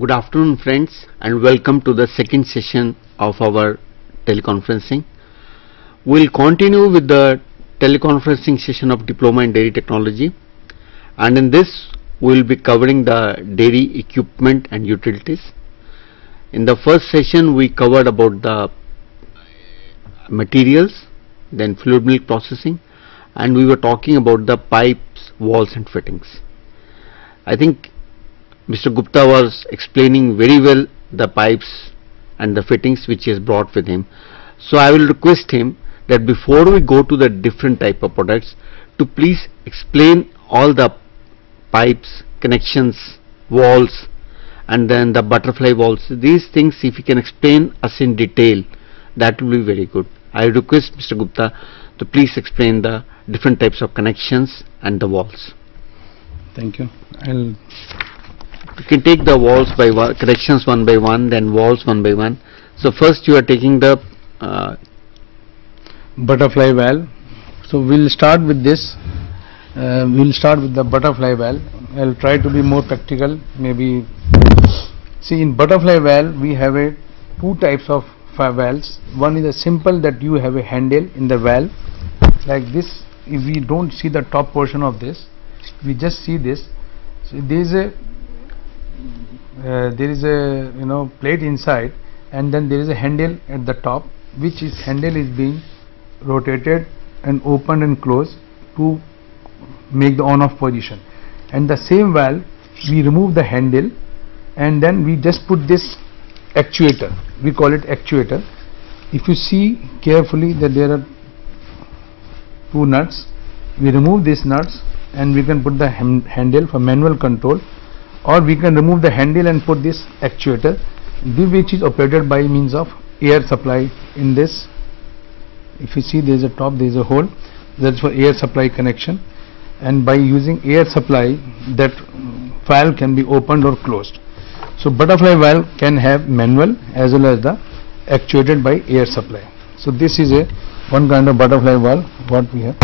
Good afternoon, friends, and welcome to the second session of our teleconferencing. We'll continue with the teleconferencing session of Diploma in Dairy Technology, and in this we'll be covering the dairy equipment and utilities. In the first session we covered about the materials, then fluid milk processing, and we were talking about the pipes, valves and fittings. I think Mr. Gupta was explaining very well the pipes and the fittings which he has brought with him. So I will request him that before we go to the different type of products, to please explain all the pipes, connections, valves and then the butterfly valves. These things, if you can explain us in detail, that will be very good. I request Mr. Gupta to please explain the different types of connections and the valves. Thank you. You can take the valves by one, connections one by one, then valves one by one. So first you are taking the butterfly valve. So we'll start with this. We'll start with the butterfly valve. I'll try to be more practical. Maybe see, in butterfly valve we have two types of valves. One is a simple, that you have a handle in the valve like this. If we don't see the top portion of this, we just see this. So there is a plate inside, and then there is a handle at the top, which is handle is being rotated and opened and closed to make the on-off position. And the same valve, we remove the handle and then we just put this actuator. We call it actuator. If you see carefully that there are two nuts, we remove these nuts and we can put the handle for manual control, or we can remove the handle and put this actuator, which is operated by means of air supply. In this, if you see, there is a top, there is a hole, that's for air supply connection, and by using air supply that valve can be opened or closed. So butterfly valve can have manual as well as the actuated by air supply. So this is a one kind of butterfly valve what we have.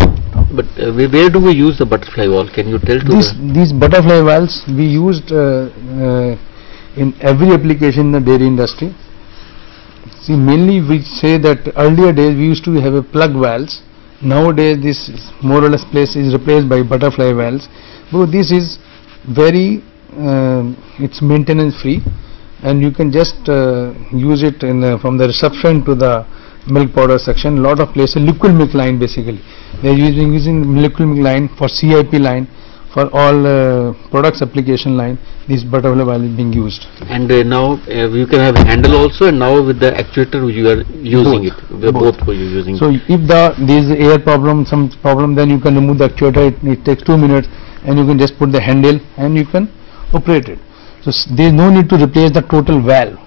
But where do we use the butterfly valve? Can you tell to these butterfly valves we used in every application in the dairy industry. See, mainly we say that earlier days we used to have a plug valves. Nowadays this more or less place is replaced by butterfly valves. But this is very it's maintenance free, and you can just use it in from the reception to the milk powder section. Lot of places, liquid milk line basically, they are using liquid milk line, for CIP line, for all products application line. This butterfly valve is being used. And now you can have a handle also, and now with the actuator you are using both you using. So if there is air problem, some problem, then you can remove the actuator. It takes 2 minutes, and you can just put the handle and you can operate it. So there is no need to replace the total valve.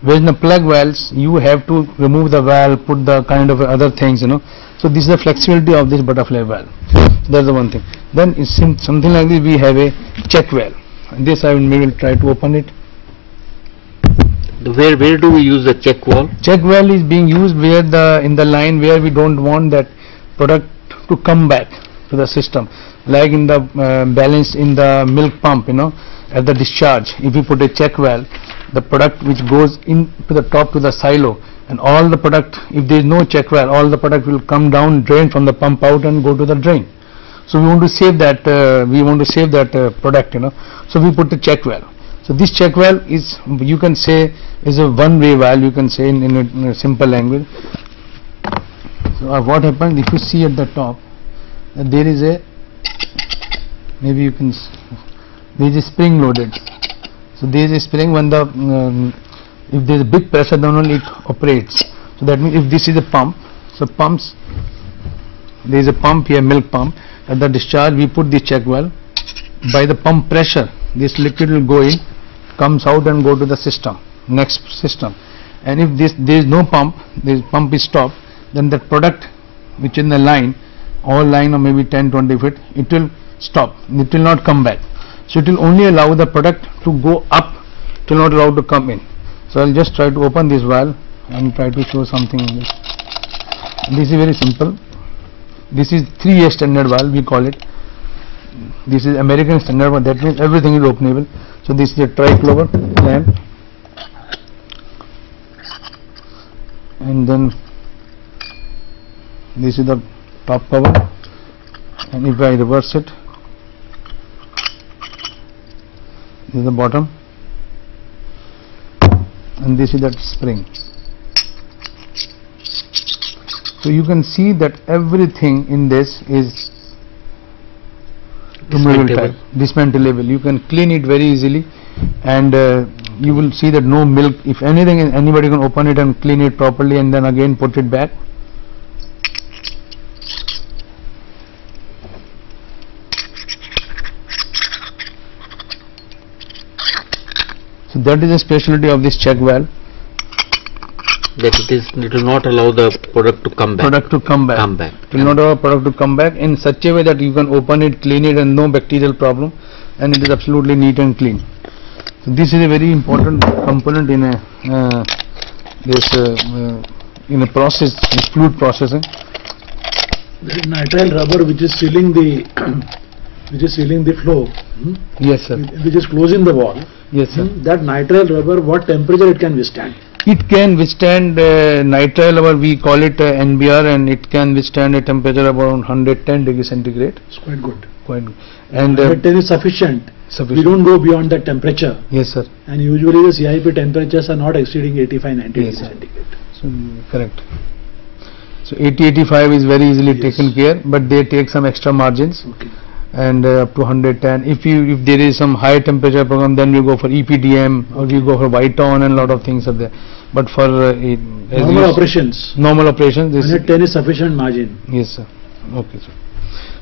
Whereas in the plug valves, you have to remove the valve, put the kind of other things, So this is the flexibility of this butterfly valve. That's the one thing. Then in something like this, we have a check valve. This I will maybe try to open it. Where do we use the check valve? Check valve is being used where in the line where we don't want that product to come back to the system, like in the balance in the milk pump, at the discharge. If you put a check valve, the product which goes into the top to the silo, and all the product, if there is no check valve, all the product will come down, drain from the pump out and go to the drain. So we want to save that product, So we put the check valve. So this check valve is, you can say, is a one-way valve, you can say in a simple language. So what happens, if you see at the top, there is a, maybe you can, there is a spring loaded. So there is a spring. When the if there is a big pressure, then only it operates. So that means if this is a pump, so pumps, there is a pump here, milk pump. At the discharge, we put the check valve. By the pump pressure, this liquid will go in, comes out and go to the system, next system. And if there is no pump, this pump is stopped, then the product which in the line, all line of maybe 10-20 feet, it will stop. It will not come back. So it will only allow the product to go up, it will not allow to come in. So I'll just try to open this valve and try to show something in this. This is very simple. This is 3A standard valve, we call it. This is American standard, but that means everything is openable. So this is a triclover lamp, and then this is the top cover, and if I reverse it, this is the bottom, and this is that spring. So you can see that everything in this is dismantleable. You can clean it very easily, and you will see that no milk. If anything, anybody can open it and clean it properly, and then again put it back. So that is the specialty of this check valve. That it will not allow the product to come back. It will not allow product to come back in such a way that you can open it, clean it, and no bacterial problem, and it is absolutely neat and clean. So this is a very important component in a process, in fluid processing. There is nitrile rubber which is sealing the flow. Yes, sir. Which is closing the wall. Yes, sir. That nitrile rubber, what temperature it can withstand? It can withstand nitrile rubber, we call it NBR, and it can withstand a temperature of around 110 degrees centigrade. It's quite good. Quite good. And 110 is sufficient. We don't go beyond that temperature. Yes, sir. And usually the CIP temperatures are not exceeding 85-90 degrees centigrade. So, correct. So 80-85 is very easily taken care, but they take some extra margins. Okay. And up to 110. If there is some high temperature program, then you go for EPDM, or you go for Viton, and a lot of things are there. But for normal operations, this 110 is sufficient margin. Yes, sir. Okay, sir.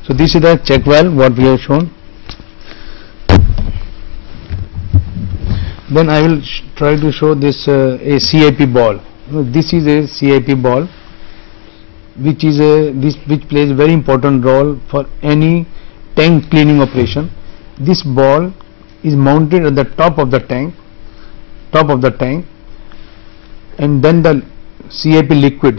So this is the check valve what we have shown. Then I will try to show this a CIP ball. This is a CIP ball, which plays a very important role for any tank cleaning operation. This ball is mounted at the top of the tank, and then the CIP liquid,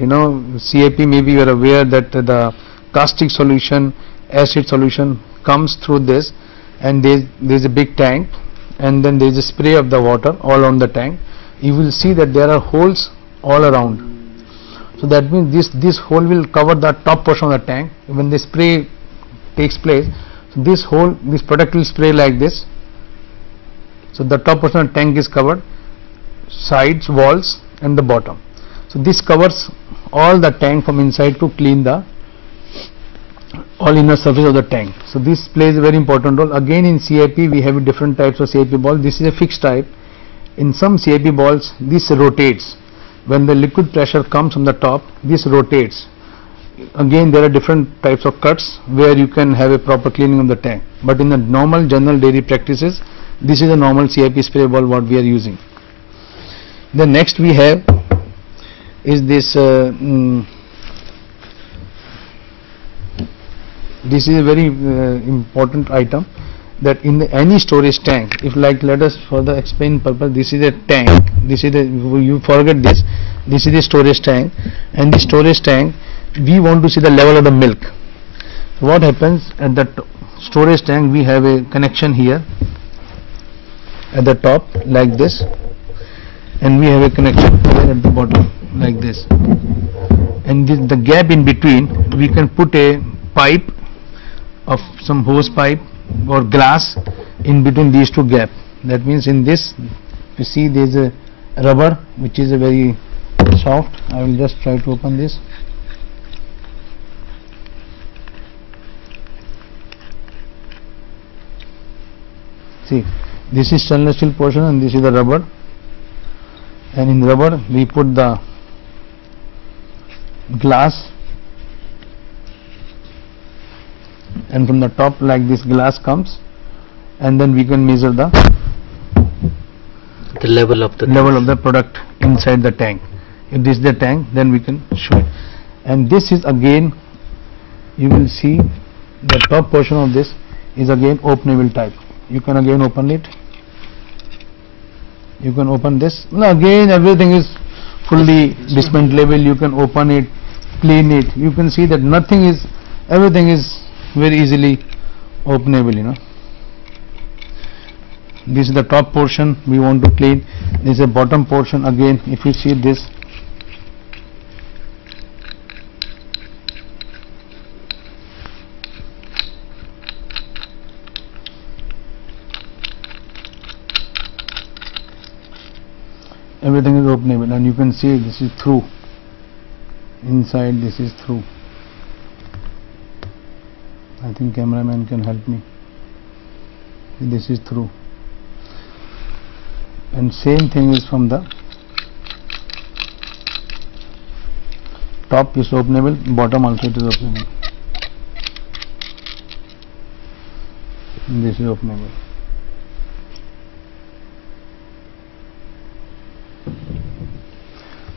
CIP, maybe you are aware that the caustic solution, acid solution comes through this, and there is a big tank, and then there is a spray of the water all on the tank. You will see that there are holes all around. So that means this hole will cover the top portion of the tank. When the spray takes place, so this product will spray like this. So the top portion of the tank is covered, sides, walls, and the bottom. So this covers all the tank from inside to clean the all inner surface of the tank. So this plays a very important role. Again, in CIP we have different types of CIP ball. This is a fixed type. In some CIP balls, this rotates. When the liquid pressure comes from the top, this rotates. Again, there are different types of cuts where you can have a proper cleaning of the tank. But in the normal general dairy practices, this is a normal CIP spray ball what we are using. The next we have is this. This is a very important item, that in any storage tank, if like, let us further explain purpose. This is a tank. You forget this. This is the storage tank, and the storage tank, we want to see the level of the milk. So what happens at the storage tank? We have a connection here at the top like this, and we have a connection here at the bottom like this, and the gap in between, we can put a pipe of some hose pipe or glass in between these two gaps. That means in this, you see there is a rubber which is a very soft. I will just try to open this. See, this is stainless steel portion and this is the rubber, and in rubber we put the glass, and from the top like this glass comes, and then we can measure the level of the product inside the tank. If this is the tank, then we can show it. And this is again, you will see the top portion of this is again openable type. You can again open it. You can open this. Now again everything is fully dismantleable. You can open it, clean it. You can see that everything is very easily openable, This is the top portion we want to clean. This is the bottom portion. Again, if you see this, everything is openable, and you can see this is through. Inside this is through. I think cameraman can help me. This is through, and same thing is from the top is openable, bottom also it is openable. This is openable.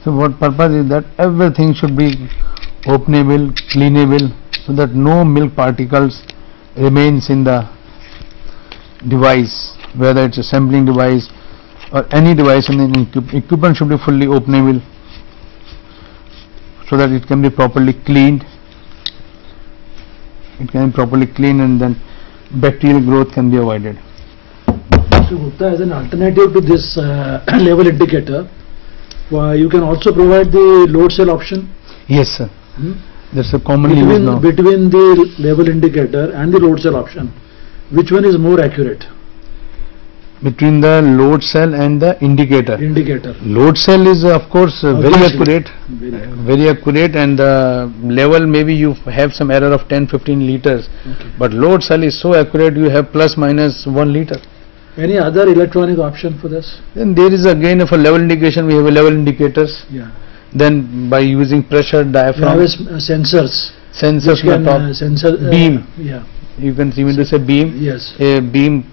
So what purpose is that everything should be openable, cleanable, so that no milk particles remains in the device, whether it's a sampling device or any device in the equipment should be fully openable, so that it can be properly cleaned. It can be properly cleaned, and then bacterial growth can be avoided. So Gupta, as an alternative to this level indicator, you can also provide the load cell option. Yes, sir. Hmm? That's a commonly used now. Between the level indicator and the load cell option, which one is more accurate? Between the load cell and the indicator. Load cell is of course very accurate, and the level maybe you have some error of 10-15 liters, but load cell is so accurate you have plus minus 1 liter. Any other electronic option for this? Then there is again for level indication we have a level indicators. Yeah. Then by using pressure diaphragm. We have sensors. Sensors can top. sensor Beam. Yeah. You can see when you say beam. Yes. A beam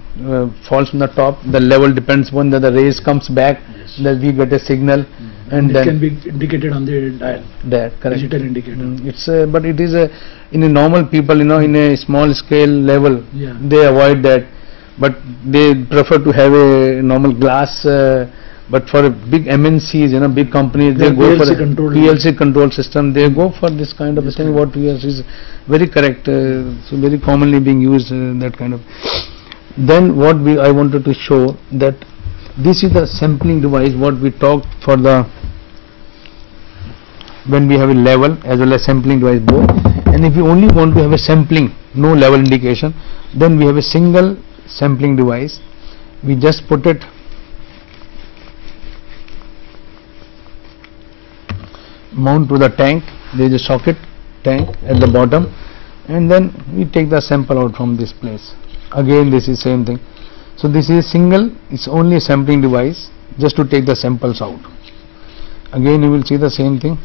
falls from the top. The level depends when the rays comes back. Yes. That we get a signal, and it then can be indicated on the dial. That correct. Digital indicator. It's but it is in a normal people, in a small scale level, Yeah. they avoid that, but they prefer to have a normal glass. But for a big MNCs, big companies, they go for a PLC control system. They go for this kind of a thing. What we are is very correct. So very commonly being used that kind of. Then what I wanted to show that this is the sampling device. What we talked for the when we have a level as well as sampling device both. And if you only want to have a sampling, no level indication, then we have a single sampling device. We just put it mount to the tank. There is a socket tank at the bottom, and then we take the sample out from this place. Again this is same thing. So this is single, it's only a sampling device just to take the samples out. Again you will see the same thing.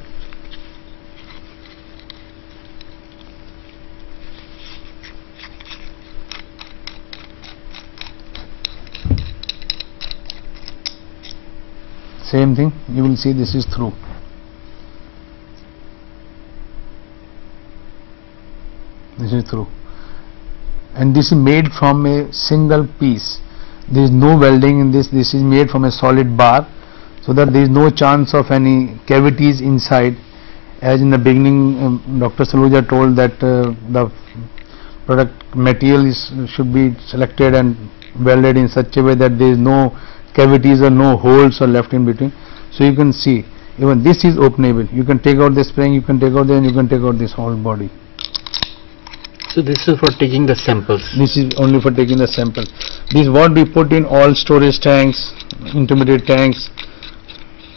Same thing, you will see this is through. This is through, and this is made from a single piece. There is no welding in this. This is made from a solid bar, so that there is no chance of any cavities inside. As in the beginning, Dr. Saluja told that the product material should be selected and welded in such a way that there is no cavities or no holes are left in between. So you can see even this is openable. You can take out the spring, you can take out and you can take out this whole body. So this is for taking the samples. This is only for taking the sample. This is what we put in all storage tanks, intermediate tanks,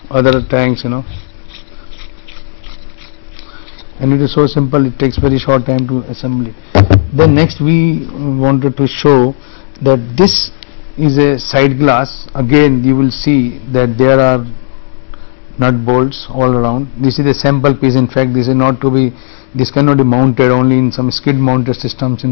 other tanks, And it is so simple, it takes very short time to assemble it. Then next we wanted to show that this is a side glass. Again you will see that there are nut bolts all around. This is a sample piece. In fact, this is not to be, this cannot be mounted, only in some skid mounted systems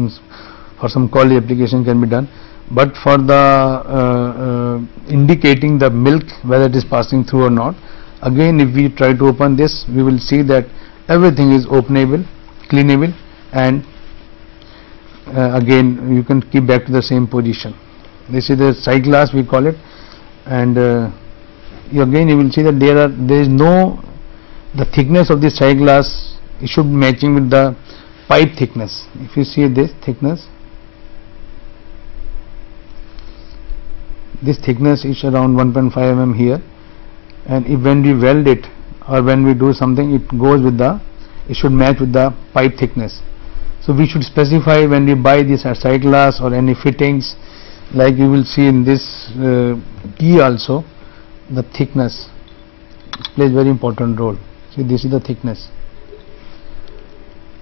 for some quality application can be done. But for the indicating the milk whether it is passing through or not, again if we try to open this, we will see that everything is openable, cleanable, and again you can keep back to the same position. This is the side glass we call it, and again you will see that there is no, the thickness of this side glass, it should be matching with the pipe thickness. If you see this thickness, this thickness is around 1.5 mm here, and if when we weld it or when we do something, it goes with the, it should match with the pipe thickness. So we should specify when we buy this side glass or any fittings, like you will see in this key also, the thickness plays very important role. See, this is the thickness.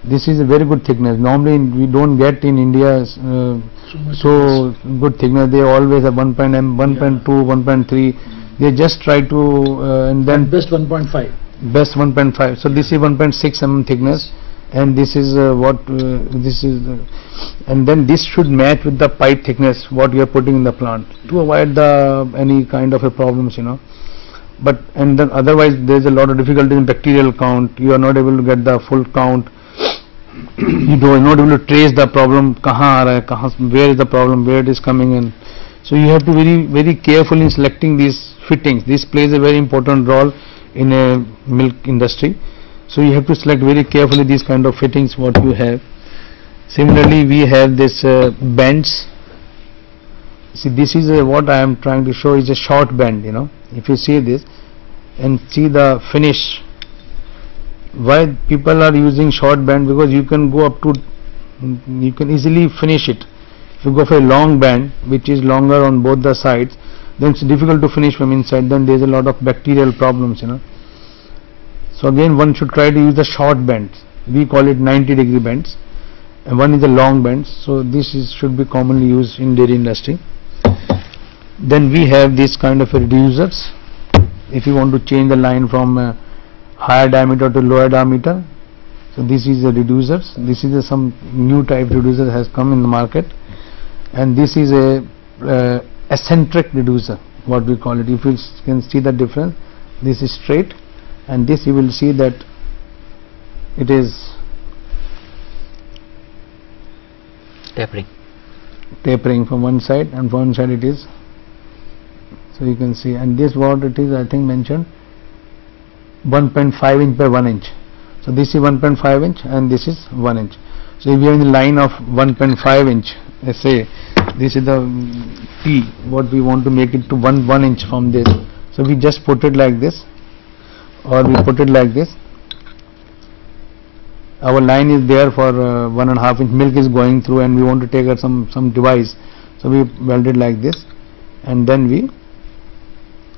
This is a very good thickness. Normally we don't get in India so good thickness. They always have 1.2, 1.3. They just try to and then best 1.5. Best 1.5. So this is 1.6 mm thickness, and this is and then this should match with the pipe thickness what you are putting in the plant to avoid the any kind of a problems, you know. But and then otherwise there is a lot of difficulty in bacterial count. You are not able to get the full count. You are not able to trace the problem, where is the problem, where it is coming in. So you have to very careful in selecting these fittings. This plays a very important role in a milk industry. So you have to select very carefully these kind of fittings what you have. Similarly, we have this bends. See, this is what I am trying to show is a short bend, you know. If you see this and see the finish, why people are using short bend, because you can go up to, you can easily finish it. If you go for a long band which is longer on both the sides, then it's difficult to finish from inside, then there is a lot of bacterial problems, you know. So again one should try to use the short bends. We call it 90-degree bends, and one is the long bends. So this should be commonly used in dairy industry. Then we have this kind of reducers. If you want to change the line from higher diameter to lower diameter, so this is the reducers. This is some new type reducer has come in the market, and this is a eccentric reducer, what we call it. If you can see the difference, this is straight, and this you will see that it is tapering from one side, and from one side it is, so you can see, and this what it is, I think mentioned 1.5 inch by 1 inch. So this is 1.5 inch and this is 1 inch. So if you are in the line of 1.5 inch, let's say this is the T, what we want to make it to 1 inch from this. So we just put it like this, or we put it like this. Our line is there for 1.5 inch, milk is going through, and we want to take some device. So we weld it like this, and then we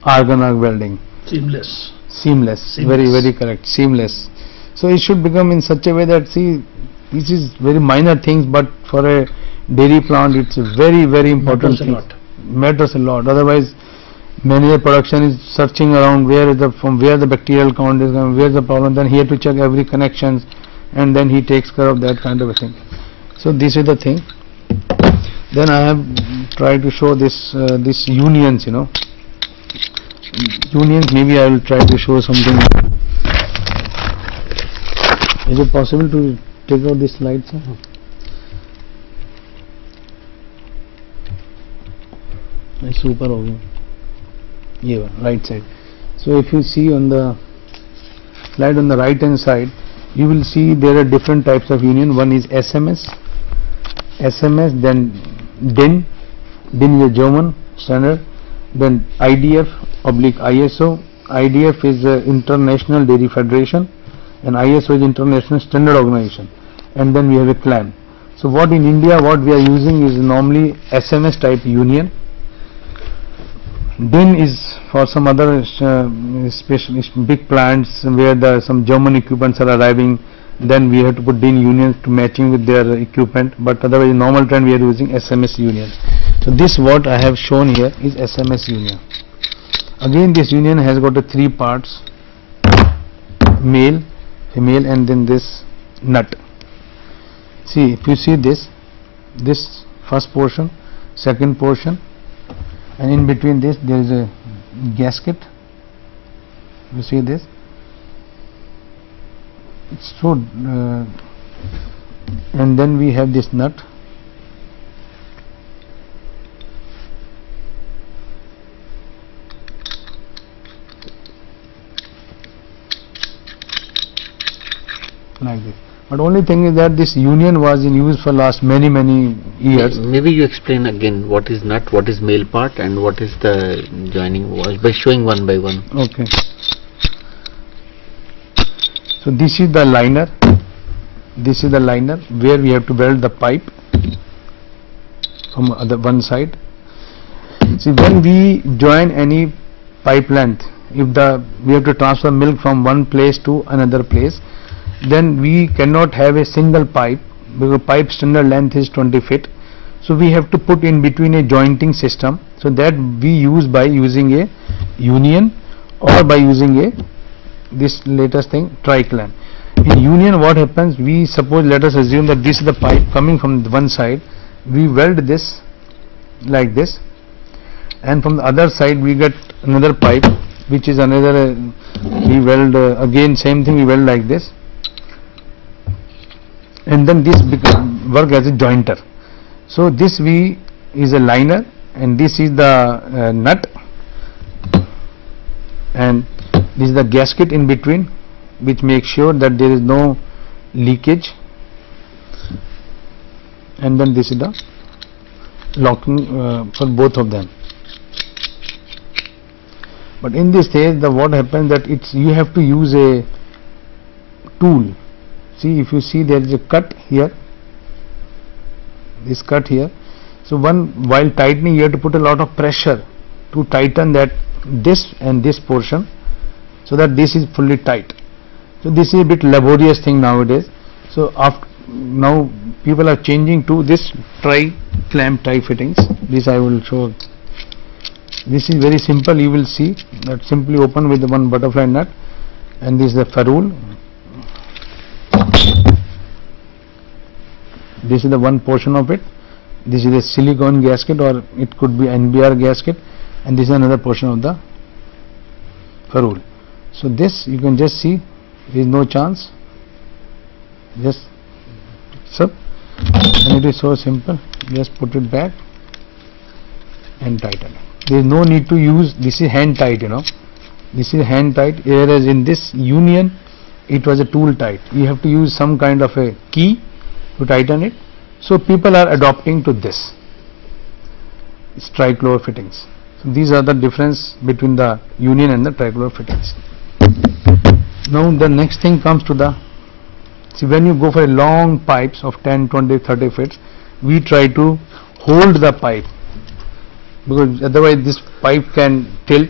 argon arc welding. Seamless. Very correct. Seamless. So it should become in such a way that, see, this is very minor things, but for a dairy plant it's a very important thing. Matters a lot. Otherwise manager production is searching around from where the bacterial count is coming, where is the problem, then he has to check every connections, and then he takes care of that kind of a thing. So this is the thing. Then I have tried to show this unions, you know. Unions, maybe I will try to show something. Is it possible to take out this slide, sir? Super हो गया, ये right side. So if you see on the slide on the right hand side, you will see there are different types of union. One is SMS, then DIN is a German standard, then IDF oblique ISO. IDF is International Dairy Federation, and ISO is International Standard Organization, and then we have a CLAM. So what in India what we are using is normally SMS type union. DIN is for some other special big plants where some German equipments are arriving, then we have to put DIN unions to matching with their equipment, but otherwise in normal trend we are using SMS union. So this what I have shown here is SMS union. Again this union has got 3 parts, male, female, and then this nut. See, if you see this first portion, second portion, and in between this there is a gasket. You see this, it's so and then we have this nut, like this. But only thing is that this union was in use for last many years. Maybe you explain again what is nut, what is male part, and what is the joining wall by showing one by one. Okay. So this is the liner. This is the liner where we have to weld the pipe from the one side. See, when we join any pipe length, if we have to transfer milk from one place to another place, then we cannot have a single pipe, because pipe standard length is 20 feet. So we have to put in between a jointing system. So that we use by using a union or by using this latest thing, tri-clamp. In union, what happens, we suppose, let us assume that this is the pipe coming from the one side, we weld this like this, and from the other side we get another pipe which is another, we weld again same thing, we weld like this, and then this work as a jointer. So this is a liner, and this is the nut, and this is the gasket in between, which makes sure that there is no leakage, and then this is the locking for both of them. But in this stage, what happens that you have to use a tool. See, if you see, there is a cut here, this cut here. So while tightening, you have to put a lot of pressure to tighten this and this portion, so that this is fully tight. So this is a bit laborious thing nowadays. So now people are changing to this tri-clamp tie fittings. This I will show. This is very simple. You will see that simply open with one butterfly nut, and this is the ferrule. This is the one portion of it. This is a silicone gasket, or it could be NBR gasket, and this is another portion of the ferrule. So this you can just see, there is no chance. Just sub, and it is so simple. Just put it back and tighten it. There is no need to use, this is hand tight, this is hand tight, whereas in this union it was a tool tight. You have to use some kind of a key to tighten it. So people are adopting to this. It's trichlor fittings. So these are the difference between the union and the trichlor fittings. Now the next thing comes to see, when you go for a long pipes of 10, 20, 30 feet, we try to hold the pipe, because otherwise this pipe can tilt.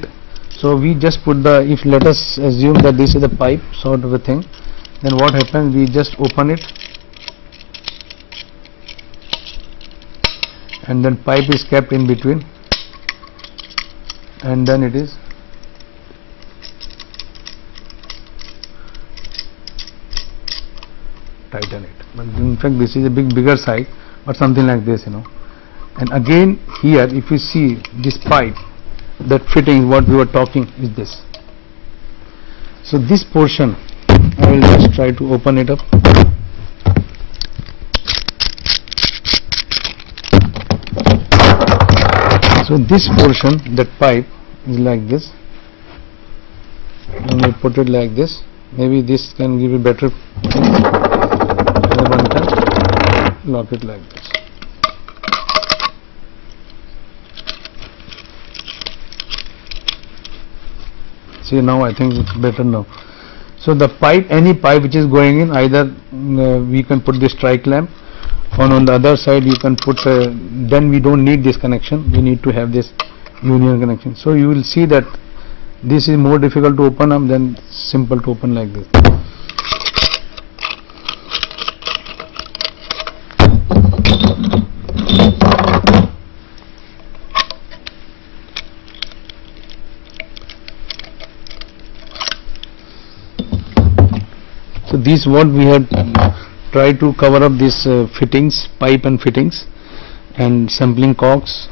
So we just put if let us assume that this is the pipe sort of a thing, then what happens, we just open it, and then pipe is kept in between, and then it is tighten it. But in fact this is a bigger size, but something like this, And again here, if you see this pipe, that fitting, what we were talking is this. So this portion, I will just try to open it up. So this portion, that pipe is like this, and we put it like this. Maybe this can give you better one time, lock it like this. See, now I think it's better now. So the pipe, any pipe which is going in, either we can put this tri-clamp, or on the other side you can put, then we don't need this connection, we need to have this union connection. So you will see that this is more difficult to open up than simple to open like this. So this what we had tried to cover up this fittings, pipe and fittings, and sampling cocks.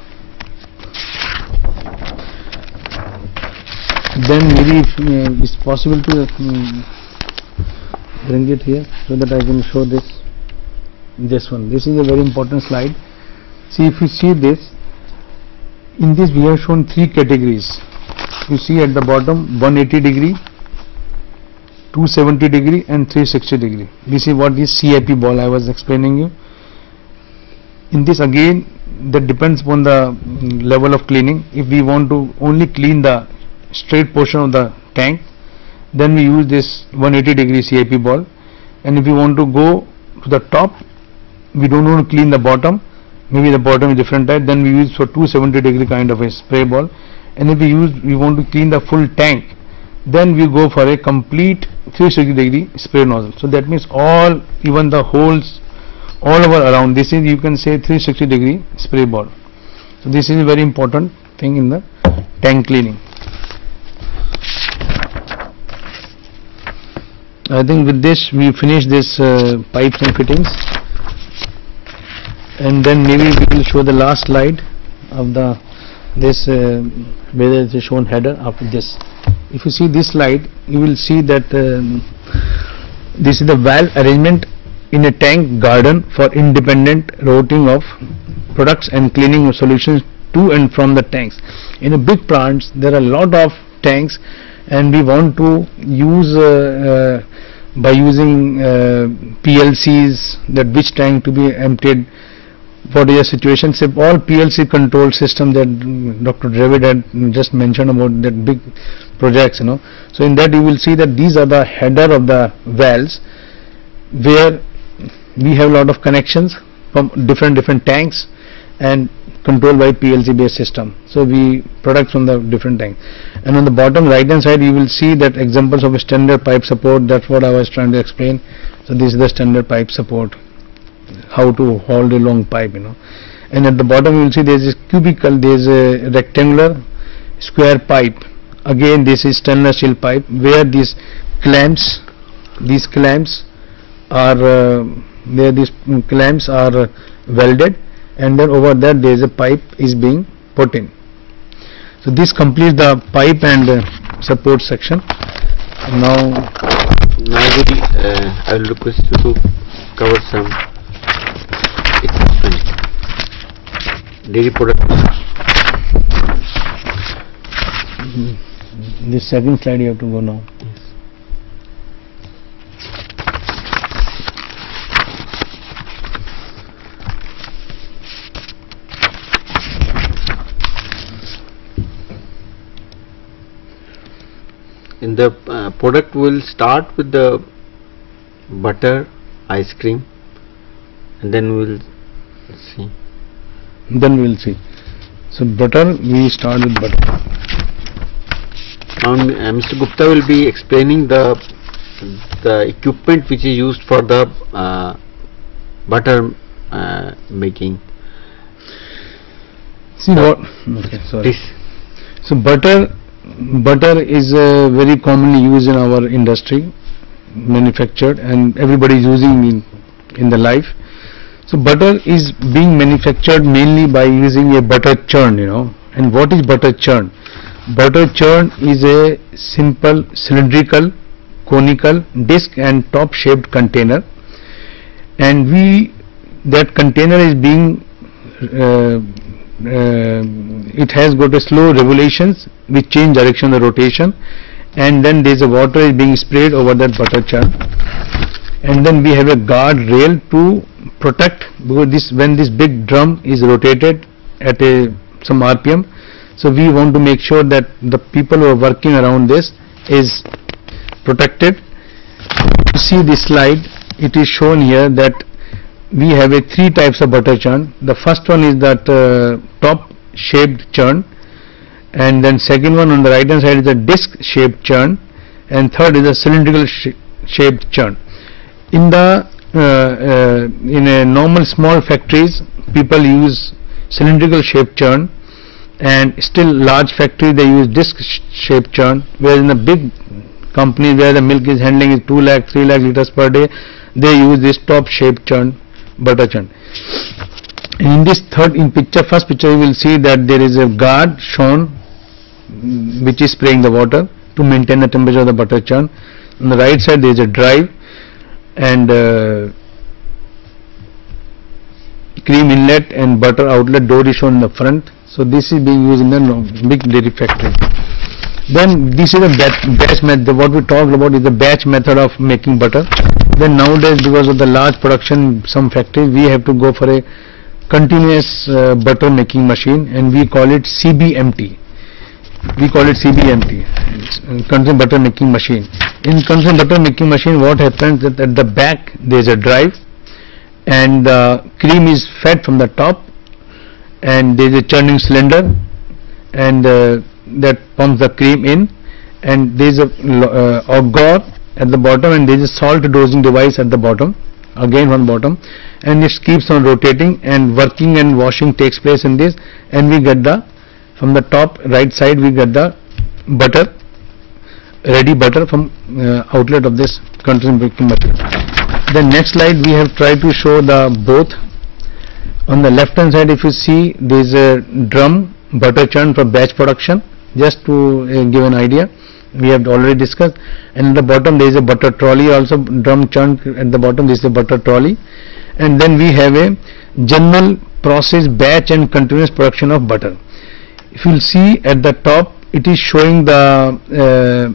Then maybe if it's possible to bring it here so that I can show this one. This is a very important slide. See, if you see this, in this we have shown 3 categories. You see at the bottom 180 degree, 270 degree and 360 degree. This is what is CIP ball I was explaining you. In this again, that depends upon the level of cleaning. If we want to only clean the straight portion of the tank, then we use this 180 degree CIP ball. And if we want to go to the top, we don't want to clean the bottom, maybe the bottom is different type, then we use for 270 degree kind of a spray ball. And if we want to clean the full tank, then we go for a complete 360 degree spray nozzle. So that means all, even the holes all over around, this is, you can say, 360 degree spray ball. So this is a very important thing in the tank cleaning. I think with this we finish this pipes and fittings, and then maybe we will show the last slide of the this where it is shown header after this. If you see this slide, you will see that this is the valve arrangement in a tank garden for independent routing of products and cleaning solutions to and from the tanks. In a big plants there are a lot of tanks, and we want to use by using PLCs, that which tank to be emptied, what is the situation. So all PLC control system that Dr. Dravid had just mentioned about, that big projects, you know. So in that you will see that these are the header of the valves, where we have a lot of connections from different tanks and controlled by PLC based system. So we products from the different tanks. And on the bottom right hand side you will see that examples of a standard pipe support. That's what I was trying to explain. So this is the standard pipe support, how to hold a long pipe, you know. And at the bottom you will see there is a cubical, there is a rectangular square pipe. Again this is stainless steel pipe, where these clamps are welded, and then over that there is a pipe is being put in. So this completes the pipe and support section. Now I will request you to cover some equipment, dairy products. This second slide you have to go now. In the product, will start with the butter ice cream, and then we will see. So butter, we start with butter. Now Mr. Gupta will be explaining the equipment which is used for the butter making. See what? Okay, sorry. Please. So butter is very commonly used in our industry, manufactured, and everybody is using in the life. So butter is being manufactured mainly by using a butter churn, you know. And what is butter churn? Butter churn is a simple cylindrical, conical, disc and top shaped container, and that container is being it has got a slow revolutions which change direction of the rotation, and then there is a water is being sprayed over that butter churn, and then we have a guard rail to protect, because when this big drum is rotated at some RPM, so we want to make sure that the people who are working around this is protected. You see this slide, it is shown here that we have three types of butter churn. The first one is that top shaped churn, and then second one on the right hand side is the disc shaped churn, and third is the cylindrical shaped churn. In the in a normal small factories, people use cylindrical shaped churn, and still large factory they use disc shaped churn, whereas in the big company where the milk is handling is 2 lakh 3 lakh liters per day, they use this top shaped churn, butter churn. In this first picture you will see that there is a guard shown which is spraying the water to maintain the temperature of the butter churn. On the right side there is a drive and cream inlet and butter outlet door is shown in the front. So this is being used in the big dairy factory. Then this is a batch method. What we talked about is the batch method of making butter. Then nowadays, because of the large production, some factories, we have to go for a continuous butter making machine, and we call it CBMT. We call it CBMT, continuous butter making machine. In continuous butter making machine, what happens that at the back there is a drive, and the cream is fed from the top, and there is a churning cylinder, and that pumps the cream in, and there is a agar at the bottom, and there is a salt dosing device at the bottom, again from bottom, and it keeps on rotating, and working and washing takes place in this, and we get the, from the top right side we get the butter, ready butter from outlet of this continuous baking material. The next slide we have tried to show the both. On the left hand side, if you see, there is a drum butter churn for batch production, just to give an idea, we have already discussed. And at the bottom there is a butter trolley, also drum churn at the bottom. This is a butter trolley. And then we have a general process batch and continuous production of butter. If you will see at the top, it is showing the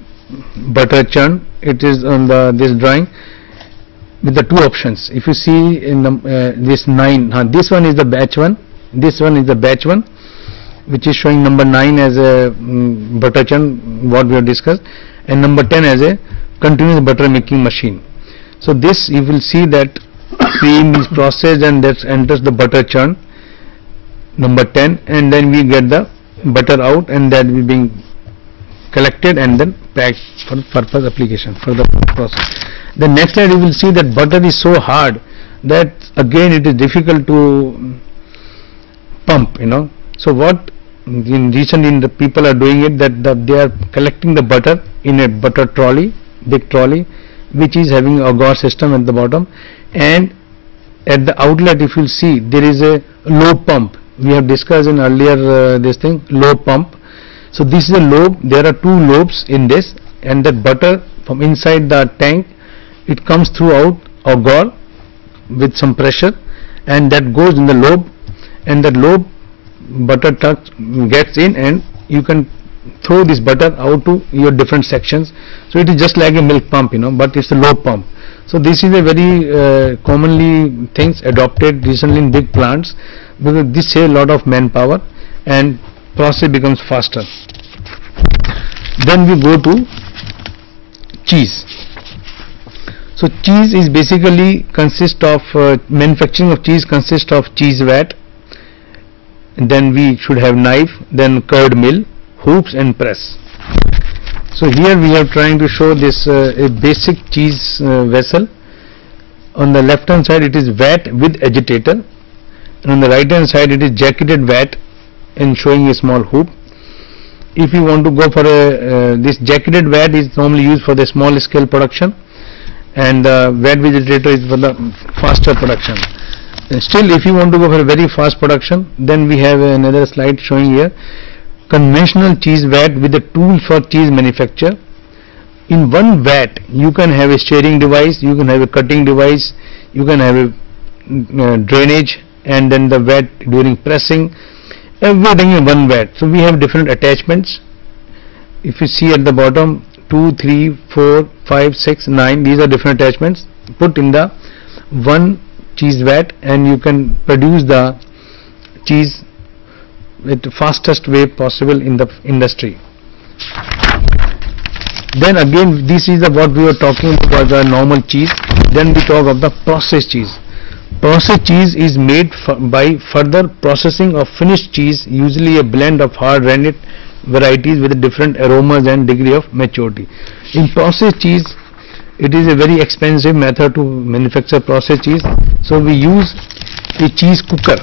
butter churn. It is on this drawing with the two options. If you see in this 9, this one is the batch one, this one is the batch one, which is showing number 9 as a butter churn, what we have discussed, and number 10 as a continuous butter making machine. So this you will see that cream is processed and that enters the butter churn, number 10, and then we get the butter out, and that will be collected and then packed for purpose application for the process. The next slide you will see that butter is so hard that again it is difficult to pump, So what recently the people are doing it, that they are collecting the butter in a butter trolley, big trolley, which is having a agar system at the bottom, and at the outlet if you see there is a lobe pump. We have discussed in earlier this thing, lobe pump. So this is a lobe, there are two lobes in this, and that butter from inside the tank, it comes throughout agar with some pressure, and that goes in the lobe, and that lobe butter gets in, and you can throw this butter out to your different sections. So it is just like a milk pump, but it's a lobe pump. So this is a very commonly things adopted recently in big plants, because this saves a lot of manpower and process becomes faster. Then we go to cheese. So cheese is basically consists of manufacturing of cheese consists of cheese vat, and then we should have knife, then curd mill, hoops and press. So here we are trying to show this a basic cheese vessel. On the left hand side it is vat with agitator, and on the right hand side it is jacketed vat and showing a small hoop. If you want to go for a this jacketed vat is normally used for the small scale production, and vat with agitator is for the faster production. Still, if you want to go for a very fast production, then we have another slide showing here conventional cheese vat with a tool for cheese manufacture. In one vat you can have a stirring device, you can have a cutting device, you can have a drainage, and then the vat during pressing, everything in one vat. So we have different attachments. If you see at the bottom, 2, 3, 4, 5, 6, 9, these are different attachments put in the one cheese vat, and you can produce the cheese with the fastest way possible in the industry. Then again, this is what we were talking about, the normal cheese. Then we talk of the processed cheese. Processed cheese is made by further processing of finished cheese, usually a blend of hard rennet varieties with different aromas and degree of maturity. In processed cheese, it is a very expensive method to manufacture processed cheese, so we use a cheese cooker.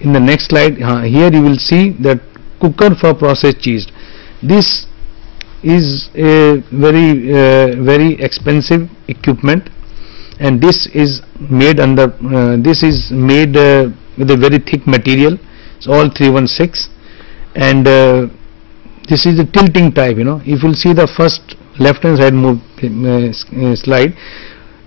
In the next slide, here you will see that cooker for processed cheese. This is a very expensive equipment, and this is made under with a very thick material. It's all 316, and this is a tilting type. If you see the first left hand side slide,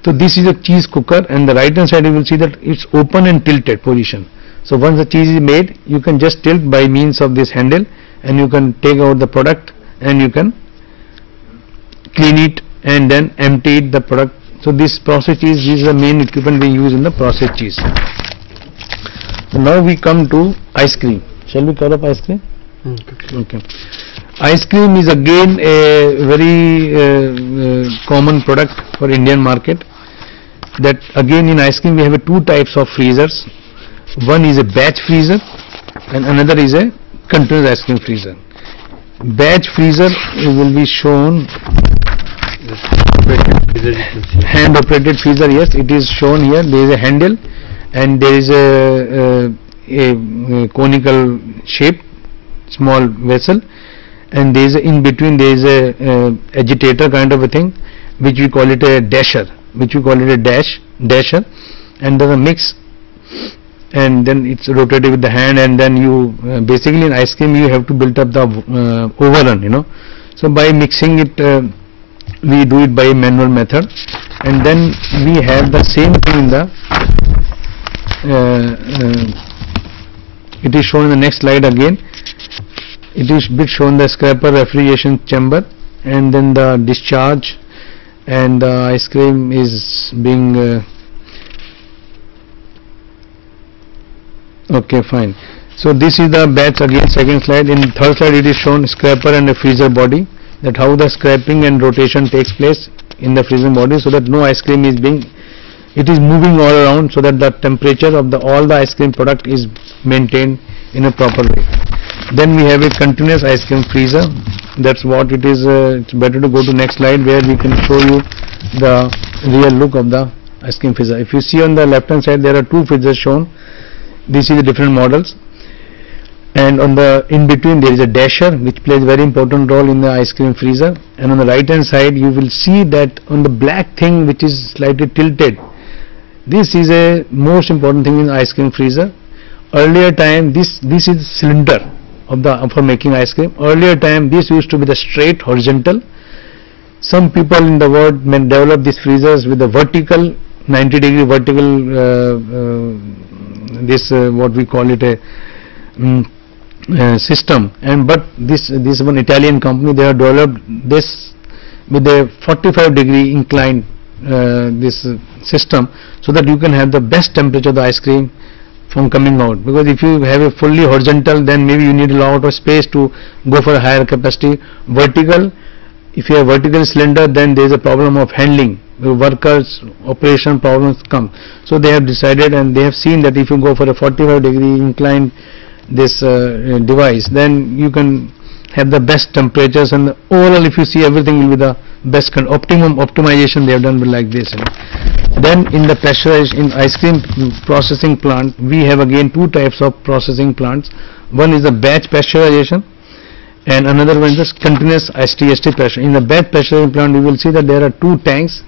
so this is a cheese cooker, and the right hand side you will see that it's open and tilted position. So once the cheese is made, you can just tilt by means of this handle, and you can take out the product and you can clean it and then empty it, the product. So this process cheese is the main equipment we use in the process cheese. So now we come to ice cream. Shall we cover up ice cream? Okay. Ice cream is again a very common product for Indian market. That again in ice cream we have two types of freezers. One is a batch freezer and another is a continuous ice cream freezer. Batch freezer will be shown. Hand operated freezer, yes, it is shown here. There is a handle and there is a conical shape, small vessel, and there is in between there is a agitator kind of a thing, which we call it a dasher, dasher, and then a mix, and then it's rotated with the hand, and then you basically in ice cream you have to build up the overrun, you know. So by mixing it, we do it by manual method, and then we have the same thing in the it is shown in the next slide again. It is bit shown the scraper refrigeration chamber, and then the discharge, and the ice cream is being okay, fine. So this is the batch again, second slide. In third slide it is shown scraper and a freezer body, that how the scraping and rotation takes place in the freezer body, so that no ice cream is it is moving all around, so that the temperature of all the ice cream product is maintained in a proper way. Then we have a continuous ice cream freezer. That's what it is. It's better to go to next slide where we can show you the real look of the ice cream freezer. If you see on the left hand side, there are two freezers shown. These are the different models, and on the in between there is a dasher which plays a very important role in the ice cream freezer, and on the right hand side you will see that on the black thing which is slightly tilted, this is a most important thing in ice cream freezer. Earlier time this is cylinder for making ice cream. Earlier time this used to be the straight horizontal. Some people in the world may develop these freezers with the vertical 90-degree vertical what we call it a system, and but this one Italian company, they have developed this with a 45-degree inclined this system, so that you can have the best temperature of the ice cream from coming out. Because if you have a fully horizontal, then maybe you need a lot of space to go for a higher capacity. Vertical, if you have vertical cylinder, then there is a problem of handling. Workers operation problems come. So they have decided, and they have seen that if you go for a 45-degree inclined this device, then you can have the best temperatures, and the overall if you see everything will be the best optimum optimization they have done like this. Then in the pressurized in ice cream processing plant, we have again two types of processing plants. One is the batch pressurization and another one is the continuous STST pressure. In the batch pressurization plant you will see that there are two tanks.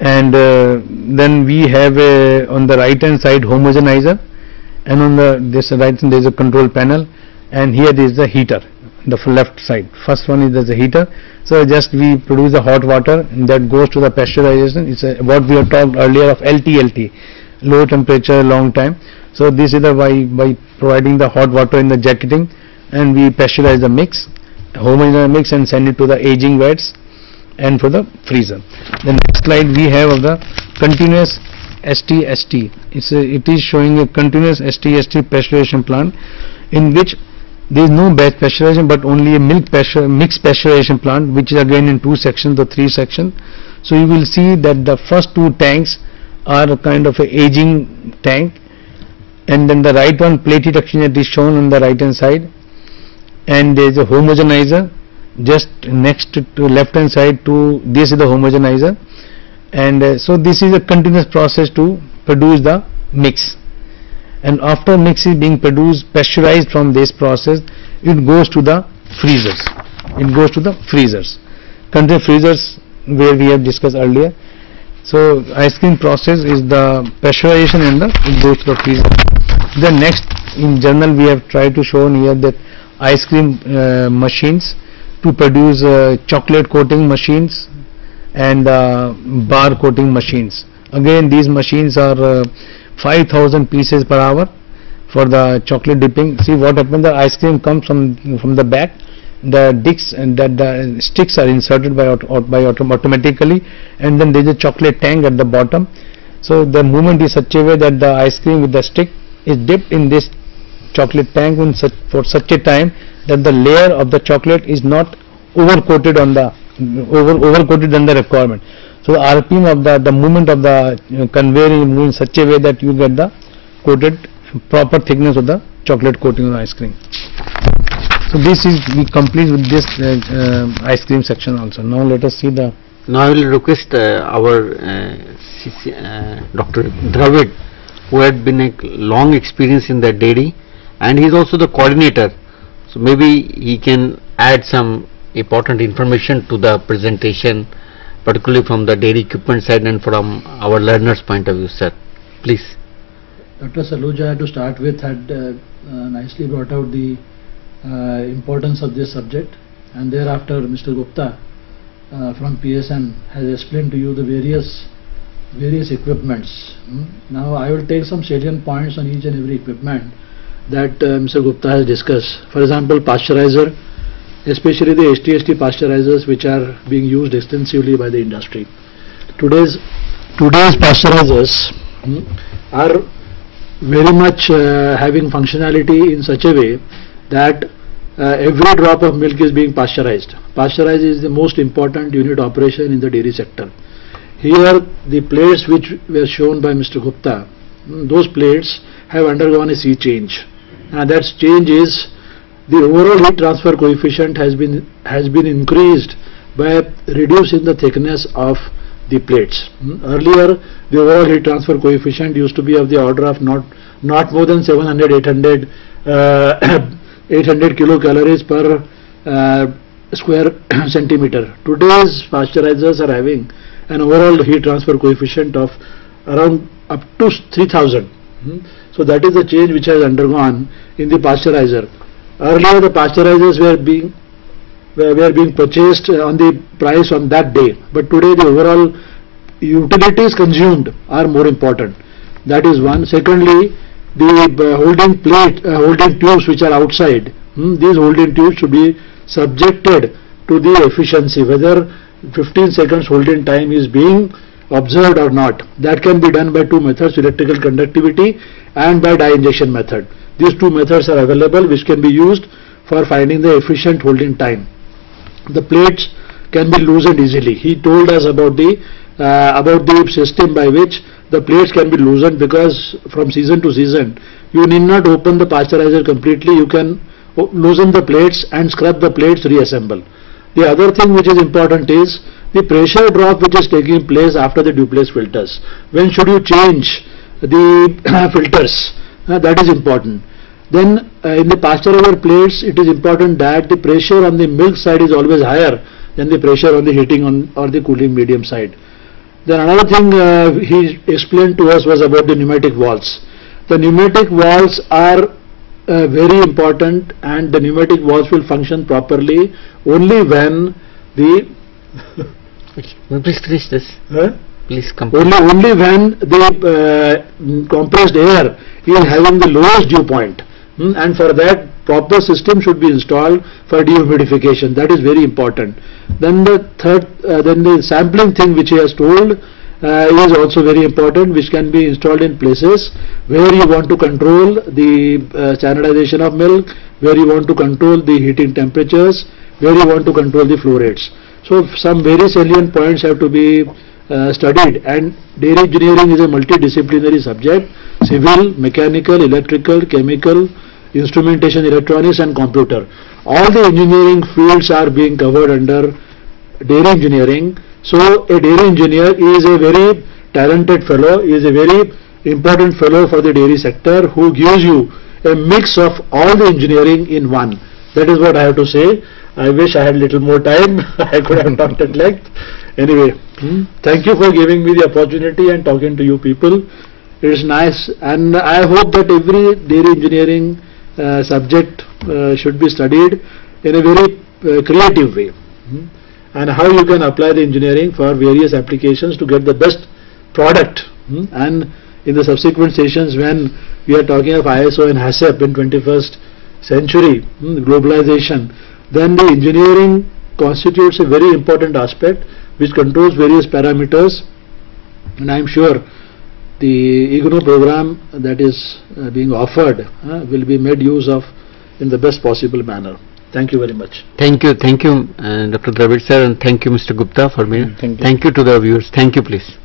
And then we have on the right hand side homogenizer, and on this right hand there is a control panel, and here there is the heater, the left side. First one is the heater. So just we produce the hot water and that goes to the pasteurization. It's what we have talked earlier of LT, low temperature, long time. So this is by providing the hot water in the jacketing, and we pasteurize the mix, homogenize mix, and send it to the aging vats and for the freezer. The next slide we have of the continuous STST. It is showing a continuous STST pasteurization plant, in which there is no batch pasteurization but only a mixed pasteurization plant, which is again in two sections or three sections. So you will see that the first two tanks are a kind of a aging tank, and then the right one plate heat exchanger is shown on the right hand side, and there is a homogenizer just next to left hand side to this is the homogenizer, and so this is a continuous process to produce the mix, and after mix is being produced, pasteurized from this process, it goes to the freezers. Continuous freezers where we have discussed earlier. So ice cream process is the pasteurization and it goes to the freezer. Then next in journal we have tried to show here that ice cream machines to produce chocolate coating machines and bar coating machines. Again these machines are 5,000 pieces per hour for the chocolate dipping. See what happens, the ice cream comes from the back, the discs and that the sticks are inserted automatically, and then there is a chocolate tank at the bottom. So the movement is such a way that the ice cream with the stick is dipped in this chocolate tank for such a time that the layer of the chocolate is not overcoated on the overcoated than the requirement. So the RPM of the movement of the conveyor is moving in such a way that you get the coated proper thickness of the chocolate coating on the ice cream. So this is we complete with this ice cream section also. Now let us see the. Now I will request our Dr. Dravid, who had been a long experience in the dairy, and he is also the coordinator. So maybe he can add some important information to the presentation, particularly from the dairy equipment side and from our learners' point of view, sir. Please. Dr. Saluja, to start with, had nicely brought out the importance of this subject, and thereafter Mr. Gupta from PSN has explained to you the various equipments. Now I will take some salient points on each and every equipment that Mr. Gupta has discussed. For example, pasteurizer, especially the HTST pasteurizers, which are being used extensively by the industry. Today's pasteurizers are very much having functionality in such a way that every drop of milk is being pasteurized. Pasteurized is the most important unit operation in the dairy sector. Here the plates which were shown by Mr. Gupta, those plates have undergone a sea change, and that change is the overall heat transfer coefficient has been increased by reducing the thickness of the plates. Earlier the overall heat transfer coefficient used to be of the order of not more than 700-800 kilocalories per square centimeter. Today's pasteurizers are having an overall heat transfer coefficient of around up to 3000. So that is the change which has undergone in the pasteurizer. Earlier the pasteurizers were being purchased on the price on that day, but today the overall utilities consumed are more important. That is one. Secondly, the holding tubes which are outside, these holding tubes should be subjected to the efficiency, whether 15 seconds holding time is being observed or not. That can be done by two methods, electrical conductivity and by dye injection method. These two methods are available which can be used for finding the efficient holding time. The plates can be loosened easily. He told us about the system by which the plates can be loosened, because from season to season you need not open the pasteurizer completely. You can loosen the plates and scrub the plates, reassemble. The other thing which is important is the pressure drop which is taking place after the duplex filters. When should you change the filters? That is important. Then in the pasteurizer plates, it is important that the pressure on the milk side is always higher than the pressure on the heating or the cooling medium side. Then another thing he explained to us was about the pneumatic valves. The pneumatic valves are very important, and the pneumatic valves will function properly only when the please finish this. Please complete. Only when the compressed air is having the lowest dew point, and for that proper system should be installed for dehumidification. That is very important. Then the third, then the sampling thing which he has told is also very important, which can be installed in places where you want to control the standardization of milk, where you want to control the heating temperatures, where you want to control the flow rates. So some very salient points have to be studied, and dairy engineering is a multidisciplinary subject: civil, mechanical, electrical, chemical, instrumentation, electronics and computer. All the engineering fields are being covered under dairy engineering. So a dairy engineer is a very talented fellow, is a very important fellow for the dairy sector, who gives you a mix of all the engineering in one. That is what I have to say. I wish I had little more time. I could have talked at length. Anyway, thank you for giving me the opportunity and talking to you people. It is nice, and I hope that every dairy engineering subject should be studied in a very creative way, and how you can apply the engineering for various applications to get the best product. And in the subsequent sessions when we are talking of ISO and HACCP in 21st century, globalization, then the engineering constitutes a very important aspect which controls various parameters, and I am sure the IGNOU program that is being offered will be made use of in the best possible manner. Thank you very much. Thank you, Dr. Dravid sir, and thank you, Mr. Gupta, for me. Thank you. Thank you to the viewers. Thank you, please.